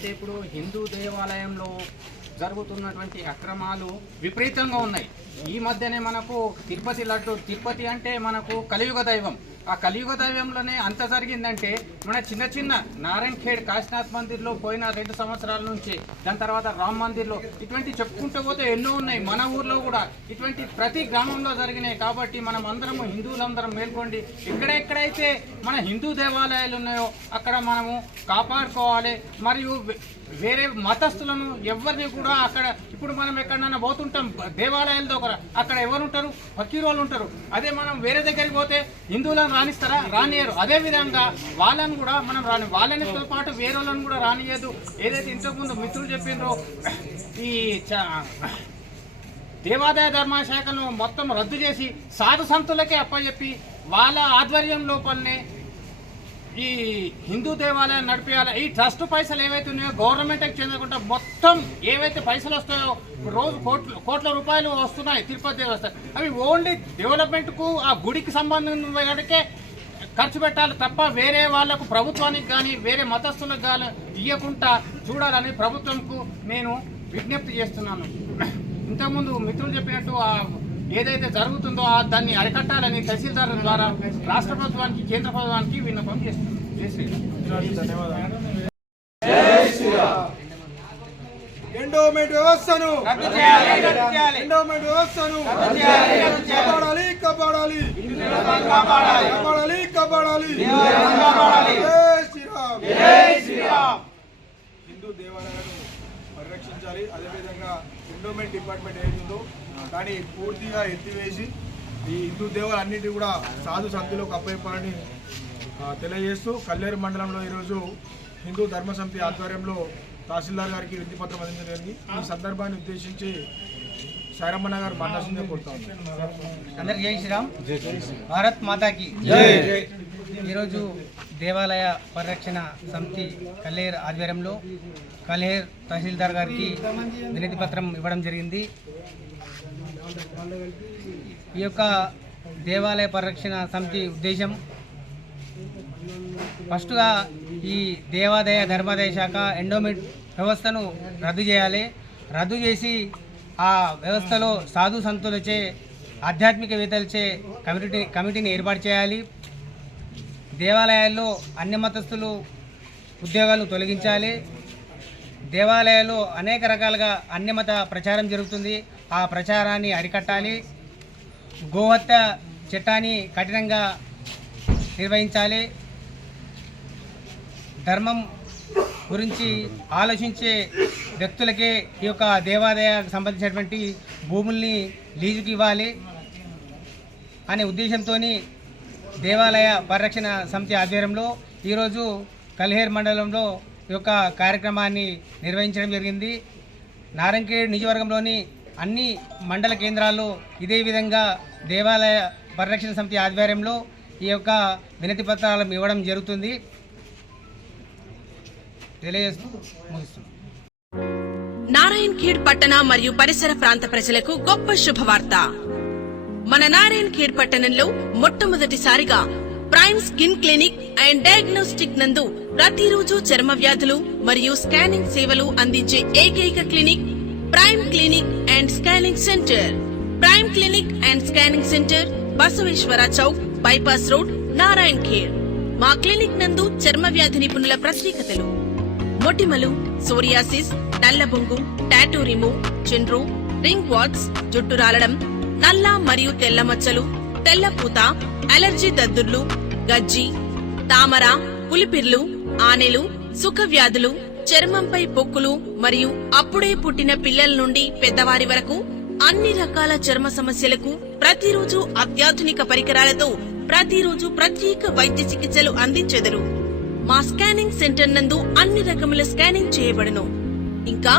అయితే ఇప్పుడు హిందూ దేవాలయంలో జరుగుతున్నటువంటి అక్రమాలు విపరీతంగా ఉన్నాయి ఈ మధ్యనే మనకు తిరుపతి లడ్డు తిరుపతి అంటే మనకు కలియుగ దైవం. ఆ కలియుగ దైవంలోనే అంత జరిగిందంటే మన చిన్న చిన్న నారాయణఖేడ్ కాశీనాథ్ మందిర్లో పోయిన రెండు సంవత్సరాల నుంచి దాని తర్వాత రామ్ మందిర్లో ఇటువంటి చెప్పుకుంటూ పోతే ఎన్నో ఉన్నాయి. మన ఊర్లో కూడా ఇటువంటి ప్రతి గ్రామంలో జరిగినాయి. కాబట్టి మనం అందరము హిందువులందరం మేల్కొండి ఎక్కడెక్కడైతే మన హిందూ దేవాలయాలు ఉన్నాయో అక్కడ మనము కాపాడుకోవాలి. మరియు వేరే మతస్థులను ఎవరిని కూడా అక్కడ ఇప్పుడు మనం ఎక్కడన్నా పోతుంటాం దేవాలయాల దగ్గర అక్కడ ఎవరు ఉంటారు వాళ్ళు ఉంటారు. అదే మనం వేరే దగ్గరికి పోతే హిందువులను రాణిస్తారా రానియరు అదే విధంగా వాళ్ళని కూడా మనం రాని వాళ్ళనితో పాటు వేరే వాళ్ళని కూడా రానియదు ఏదైతే ఇంతకుముందు మిత్రులు చెప్పిండ్రో ఈ చ- దేవాదాయ ధర్మశాఖను మొత్తం రద్దు చేసి సాధు సంతులకే అప్పచెప్పి వాళ్ళ ఆధ్వర్యం లోపలనే ఈ హిందూ దేవాలయం నడిపేయాలి. ఈ ట్రస్ట్ పైసలు ఏవైతే ఉన్నాయో గవర్నమెంట్కి చెందకుండా మొత్తం ఏవైతే పైసలు వస్తాయో రోజు కోట్ల కోట్ల రూపాయలు వస్తున్నాయి తిరుపతి దేవస్థానం అవి ఓన్లీ డెవలప్మెంట్కు ఆ గుడికి సంబంధించిన ఖర్చు పెట్టాలి తప్ప వేరే వాళ్ళకు ప్రభుత్వానికి కానీ వేరే మతస్థులకు కానీ ఇవ్వకుండా చూడాలని ప్రభుత్వంకు నేను విజ్ఞప్తి చేస్తున్నాను. ఇంతకుముందు మిత్రులు చెప్పినట్టు ఆ ఏదైతే జరుగుతుందో ఆ దాన్ని అరికట్టాలని తహసీల్దార్ ద్వారా రాష్ట్ర ప్రభుత్వానికి కేంద్ర ప్రభుత్వానికి విన్నపం శ్రీరామ్. ఎండోమెంట్ వ్యవస్థను ఎండోమెంట్ వ్యవస్థను చేయాలి, రద్దు చేయాలి. కాపాడాలి కాపాడాలి. కాపాడాలి. కాపాడాలి కాపాడాలి కాపాడాలి జై శ్రీరామ్ జై శ్రీరామ్ హిందూ దేవాలయాలను పరిరక్షించాలి అదేవిధంగా ఎండోమెంట్ డిపార్ట్మెంట్ ఏముందో దాన్ని పూర్తిగా ఎత్తివేసి ఈ హిందూ దేవాలన్నింటినీ కూడా సాధు సంతులకు అప్పయ్యాలని తెలియజేస్తూ కల్లేరు మండలంలో ఈరోజు హిందూ ధర్మ సమితి ఆధ్వర్యంలో తహసీల్దార్ గారికి వినతి పత్రం అందించడం జరిగింది ఈ సందర్భాన్ని ఉద్దేశించి సారమ్మన్న గారు మాట్లాడుతుందే అందరికి జై శ్రీరామ్. భారత్ మాతాకి ఈరోజు దేవాలయ పరిరక్షణ సమితి కల్లేర్ ఆధ్వర్యంలో కల్లేర్ తహసీల్దార్ గారికి వినతి పత్రం ఇవ్వడం జరిగింది. ఈ యొక్క దేవాలయ పరిరక్షణ సమితి ఉద్దేశం ఫస్ట్గా ఈ దేవాదాయ ధర్మాదాయ శాఖ ఎండోమెంట్ వ్యవస్థను రద్దు చేయాలి. రద్దు చేసి ఆ వ్యవస్థలో సాధు సంతులచే ఆధ్యాత్మికవేత్తలచే కమిటీ కమిటీని ఏర్పాటు చేయాలి. దేవాలయాల్లో అన్ని మతస్థులు ఉద్యోగాలు తొలగించాలి. దేవాలయాల్లో అనేక రకాలుగా అన్యమత ప్రచారం జరుగుతుంది. ఆ ప్రచారాన్ని అరికట్టాలి. గోహత్య చట్టాన్ని కఠినంగా నిర్వహించాలి. ధర్మం గురించి ఆలోచించే వ్యక్తులకే ఈ యొక్క దేవాదాయాలకు సంబంధించినటువంటి భూముల్ని లీజుకి ఇవ్వాలి అనే ఉద్దేశంతో దేవాలయ పరిరక్షణ సమితి ఆధ్వర్యంలో ఈరోజు కల్హేర్ మండలంలో ఈ యొక్క కార్యక్రమాన్ని నిర్వహించడం జరిగింది. నారంకేడ్ నియోజకవర్గంలోని అన్ని మండల కేంద్రాల్లో ఇదే విధంగా దేవాలయ పరిరక్షణ సమితి ఆధ్వర్యంలో ఈ యొక్క వినతి పత్రాలను ఇవ్వడం జరుగుతుంది. తెలియజేస్తూ ముగిస్తున్నాం. నారాయణ్ ఖేడ్ పట్టణ మరియు పరిసర ప్రాంత ప్రజలకు గొప్ప శుభవార్త. మన నారాయణ్ ఖేడ్ పట్టణంలో మొట్టమొదటిసారిగా prime skin clinic and diagnostic నందు ప్రతిరోజు చర్మ వ్యాధులు మరియు స్కానింగ్ సేవలు అందించే ఏకైక clinic prime clinic and scanning centre prime clinic and scanning centre Basaveshwara Chowk bypass road Narayan Kher మా క్లినిక్ నందు చర్మ వ్యాధి నిపుణుల ప్రత్యేకతలు. మొటిమలు సోరియాసిస్ నల్లబొంగు టాటూ రిమూవ్ చిండ్రు రింగ్ వాట్స్ జుట్టు రాలడం నల్ల మరియు తెల్ల మచ్చలు తెల్ల పూత అలర్జీ దద్దుర్లు గజ్జి తామర పులిపిర్లు ఆనెలు సుఖ వ్యాధులు చర్మంపై పొక్కులు మరియు అప్పుడే పుట్టిన పిల్లల నుండి పెద్దవారి వరకు అన్ని రకాల చర్మ సమస్యలకు ప్రతిరోజు అత్యాధునిక పరికరాలతో ప్రతిరోజు ప్రత్యేక వైద్య చికిత్సలు అందించెదరు. మా స్కానింగ్ సెంటర్ నందు అన్ని రకముల స్కానింగ్ చేయబడును. ఇంకా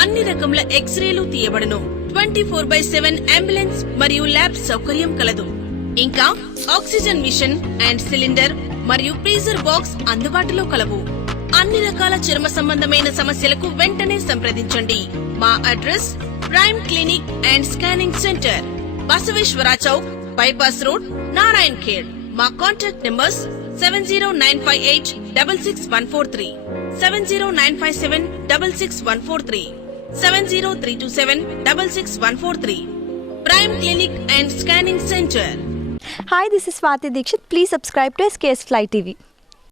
అన్ని రకముల ఎక్స్రేలు తీయబడును. Twenty four by seven ambulance మరియు ల్యాబ్ సౌకర్యం కలదు. ఇంకా ఆక్సిజన్ మిషన్ అండ్ సిలిండర్ మరియు ఫ్రీజర్ బాక్స్ అందుబాటులో కలవు. అన్ని రకాల చర్మ సంబంధమైన సమస్యలకు వెంటనే సంప్రదించండి. మా address prime clinic and scanning centre Basaveshwara Chowk bypass road Narayan Khed మా contact numbers seven zero nine five eight double six one four three seven zero nine five seven double six one four three seven zero three two seven double six one four three prime clinic and scanning centre hi this is Swathi Dixit please subscribe to SKS fly TV